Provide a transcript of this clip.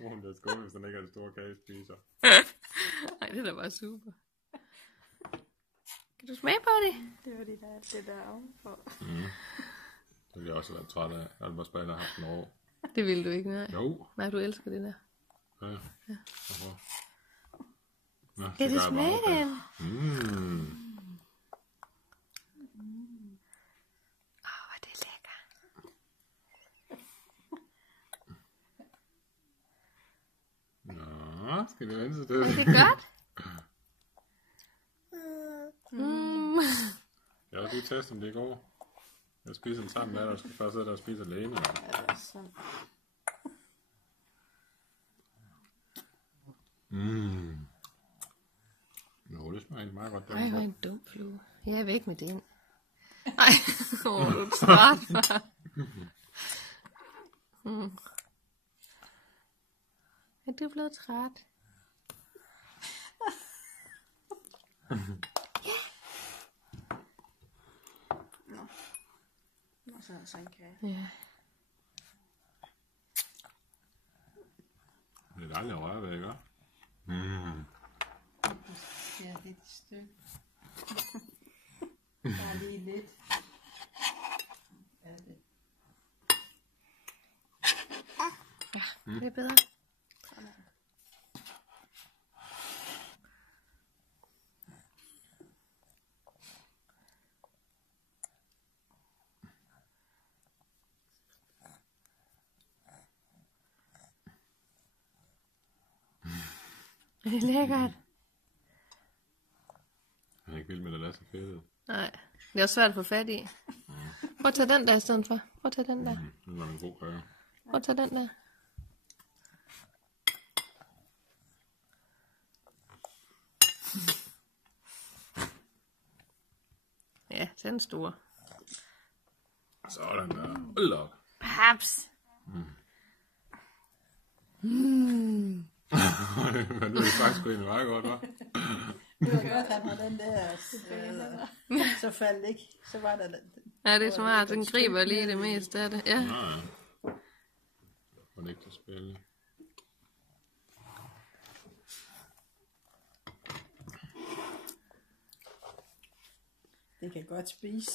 Hun bliver skuffet, hvis den ikke er en stor kagespiser. Ej, det er da bare super. Kan du smage på det? Det var det der alt det der ovenfor. Det ville jeg også have været træt af. Jeg ville bare spille have haft en år. Det ville du ikke, nej. Jo. Nej, du elsker det der. Ja. Nå, Kan du smage den? Hvor er det lækker. Nå, skal vi vente til det? Er det godt? Jeg vil lige teste, om det går. Jeg spiser den sammen med dig, og skal først sidde der og spise alene. Ja, det er sådan. Jo, det smager egentlig meget godt. Ej, hvor en dum flue. Jeg er væk med den. Ej, hvor er du træt, far. Er du blevet træt? Og så er der sandkage. Ja. Det er dejligt at røre ved, ikke? Ja, det er et stykke. Bare lige lidt. Ja, det. Ja, det er bedre. Er det lækkert? Jeg er ikke vild med, at det er så fedt. Nej, det er også svært at få fat i. Prøv at tage den der i stedet for. Prøv at tage den der. Det var en god kage. Prøv at tage den der. Ja, tag den store. Sådan der. Hold op. Paps. Men det er faktisk egentlig meget godt, hva'? Det var godt, han havde den der, så faldt ikke. Så var der den. Ja, det er smart. Den griber lige det meste af det. Ja. Nej. Var det ikke til spil? Det kan godt spise.